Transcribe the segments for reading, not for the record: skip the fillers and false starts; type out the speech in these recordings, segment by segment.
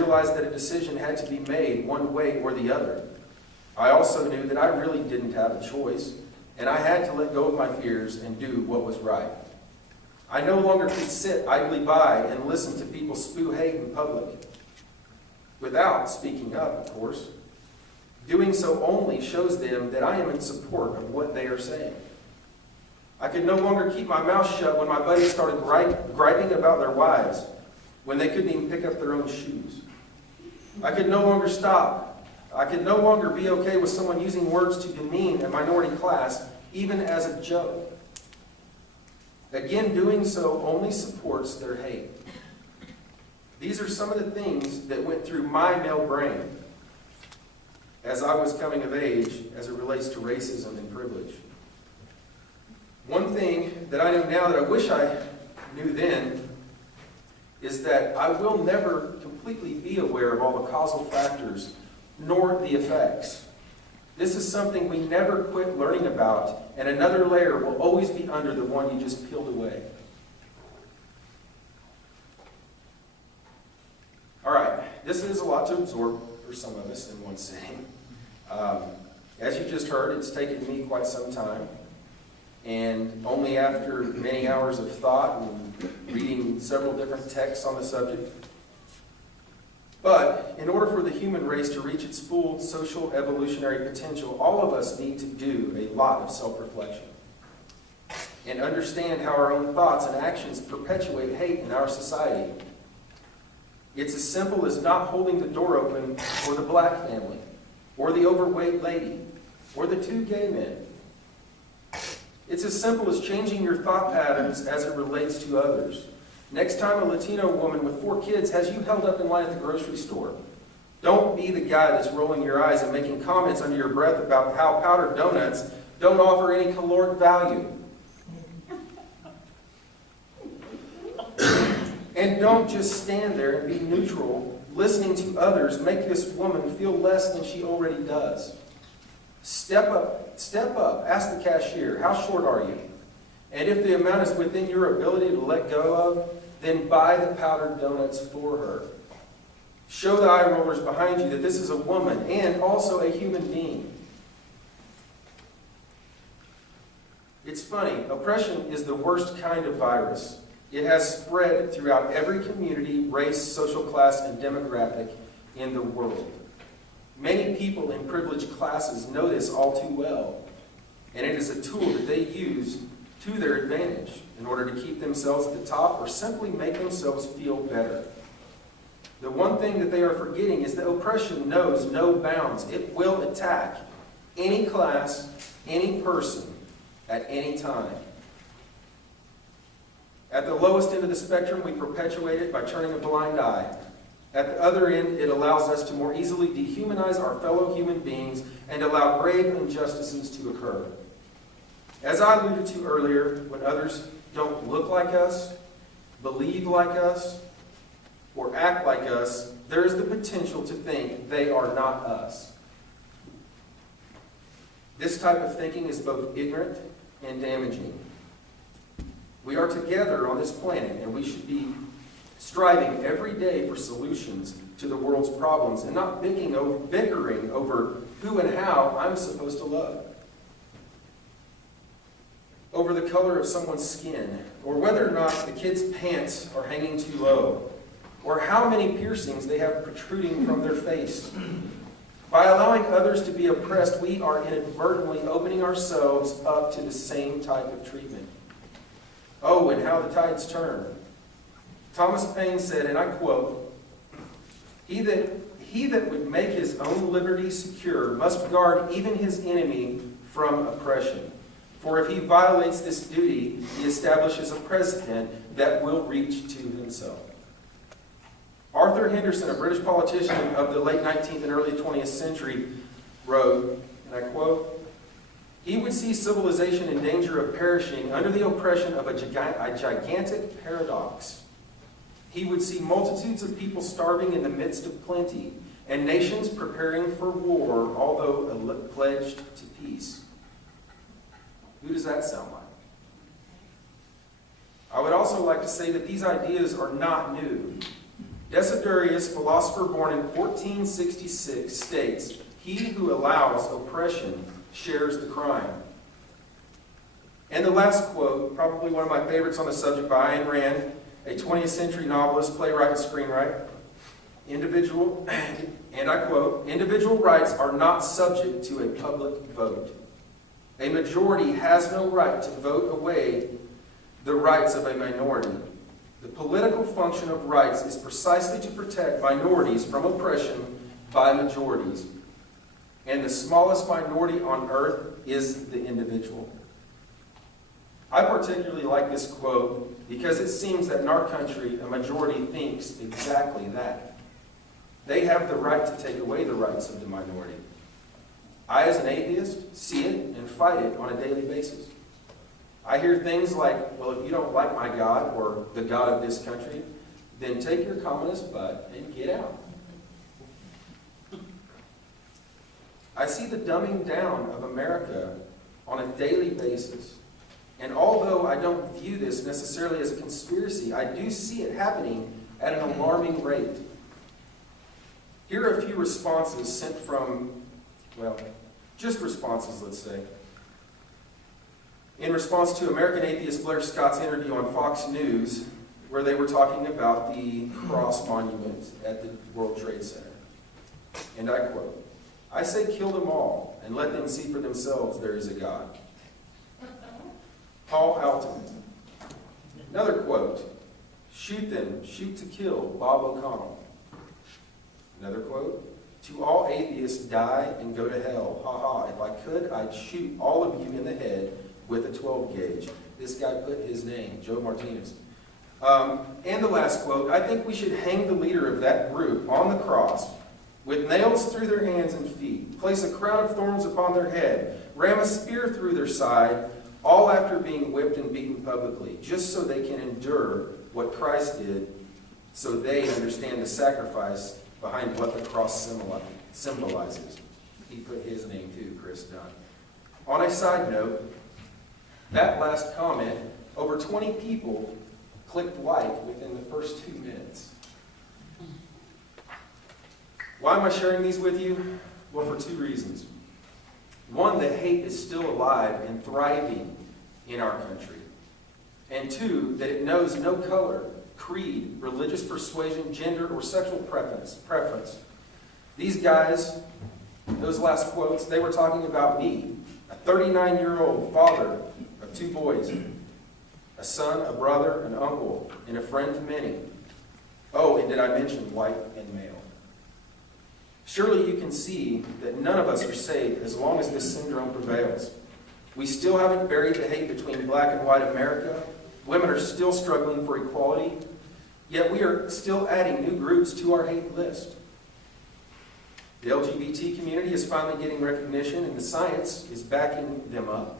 realized that a decision had to be made one way or the other. I also knew that I really didn't have a choice, and I had to let go of my fears and do what was right. I no longer could sit idly by and listen to people spew hate in public, without speaking up, of course. Doing so only shows them that I am in support of what they are saying. I could no longer keep my mouth shut when my buddies started griping about their wives, when they couldn't even pick up their own shoes. I could no longer stop. I could no longer be okay with someone using words to demean a minority class, even as a joke. Again, doing so only supports their hate. These are some of the things that went through my male brain as I was coming of age as it relates to racism and privilege. One thing that I know now that I wish I knew then is that I will never completely be aware of all the causal factors nor the effects. This is something we never quit learning about, and another layer will always be under the one you just peeled away. All right, this is a lot to absorb for some of us in one sitting. As you just heard, it's taken me quite some time, and only after many hours of thought and reading several different texts on the subject. But in order for the human race to reach its full social evolutionary potential, all of us need to do a lot of self-reflection and understand how our own thoughts and actions perpetuate hate in our society. It's as simple as not holding the door open for the black family, or the overweight lady, or the two gay men. It's as simple as changing your thought patterns as it relates to others. Next time a Latino woman with 4 kids has you held up in line at the grocery store, don't be the guy that's rolling your eyes and making comments under your breath about how powdered donuts don't offer any caloric value. And don't just stand there and be neutral, listening to others make this woman feel less than she already does. Step up, ask the cashier, how short are you? And if the amount is within your ability to let go of, then buy the powdered donuts for her. Show the eye rollers behind you that this is a woman and also a human being. It's funny, oppression is the worst kind of virus. It has spread throughout every community, race, social class, and demographic in the world. Many people in privileged classes know this all too well, and it is a tool that they use to their advantage in order to keep themselves at the top or simply make themselves feel better. The one thing that they are forgetting is that oppression knows no bounds. It will attack any class, any person, at any time. At the lowest end of the spectrum, we perpetuate it by turning a blind eye. At the other end, it allows us to more easily dehumanize our fellow human beings and allow grave injustices to occur. As I alluded to earlier, when others don't look like us, believe like us, or act like us, there is the potential to think they are not us. This type of thinking is both ignorant and damaging. We are together on this planet, and we should be striving every day for solutions to the world's problems and not bickering over who and how I'm supposed to love. Over the color of someone's skin, or whether or not the kid's pants are hanging too low, or how many piercings they have protruding from their face. By allowing others to be oppressed, we are inadvertently opening ourselves up to the same type of treatment. Oh, and how the tides turn. Thomas Paine said, and I quote, He that would make his own liberty secure must guard even his enemy from oppression. For if he violates this duty, he establishes a precedent that will reach to himself. Arthur Henderson, a British politician of the late 19th and early 20th century, wrote, and I quote, he would see civilization in danger of perishing under the oppression of a gigantic paradox. He would see multitudes of people starving in the midst of plenty, and nations preparing for war, although pledged to peace. Who does that sound like? I would also like to say that these ideas are not new. Desiderius, philosopher born in 1466, states, "He who allows oppression shares the crime." And the last quote, probably one of my favorites on the subject, by Ayn Rand, a 20th century novelist, playwright, and screenwriter. Individual, and I quote, "Individual rights are not subject to a public vote. A majority has no right to vote away the rights of a minority. The political function of rights is precisely to protect minorities from oppression by majorities. And the smallest minority on earth is the individual." I particularly like this quote because it seems that in our country, a majority thinks exactly that. They have the right to take away the rights of the minority. I, as an atheist, see it and fight it on a daily basis. I hear things like, "Well, if you don't like my God or the God of this country, then take your communist butt and get out." I see the dumbing down of America on a daily basis. And although I don't view this necessarily as a conspiracy, I do see it happening at an alarming rate. Here are a few responses sent from, well, just responses, let's say. In response to American atheist Blair Scott's interview on Fox News, where they were talking about the cross monument at the World Trade Center. And I quote, "I say kill them all and let them see for themselves there is a God." Paul Alton. Another quote, "Shoot them, shoot to kill Bob O'Connell." Another quote, "To all atheists, die and go to hell. Ha ha, if I could, I'd shoot all of you in the head with a 12 gauge. This guy put his name, Joe Martinez. And the last quote, "I think we should hang the leader of that group on the cross with nails through their hands and feet, place a crown of thorns upon their head, ram a spear through their side, all after being whipped and beaten publicly, just so they can endure what Christ did, so they understand the sacrifice behind what the cross symbolizes." He put his name too, Chris Dunn. On a side note, that last comment, over 20 people clicked like within the first 2 minutes. Why am I sharing these with you? Well, for 2 reasons. One, that hate is still alive and thriving in our country. And 2, that it knows no color, creed, religious persuasion, gender, or sexual preference. These guys, those last quotes, they were talking about me, a 39-year-old father of 2 boys, a son, a brother, an uncle, and a friend to many. Oh, and did I mention white and male? Surely you can see that none of us are saved as long as this syndrome prevails. We still haven't buried the hate between black and white America. Women are still struggling for equality. Yet we are still adding new groups to our hate list. The LGBT community is finally getting recognition, and the science is backing them up.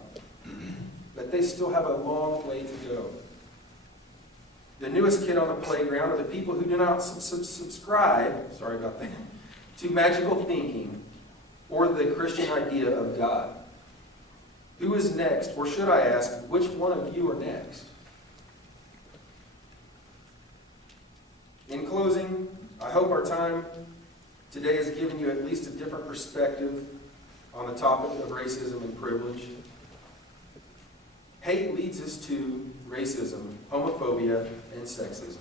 But they still have a long way to go. The newest kid on the playground are the people who do not subscribe, sorry about that, to magical thinking or the Christian idea of God. Who is next? Or should I ask, which one of you are next? In closing, I hope our time today has given you at least a different perspective on the topic of racism and privilege. Hate leads us to racism, homophobia, and sexism.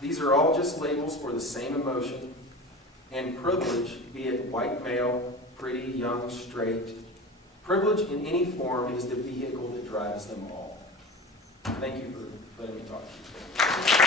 These are all just labels for the same emotion, and privilege, be it white male, pretty, young, straight, privilege in any form is the vehicle that drives them all. Thank you for letting me talk to you.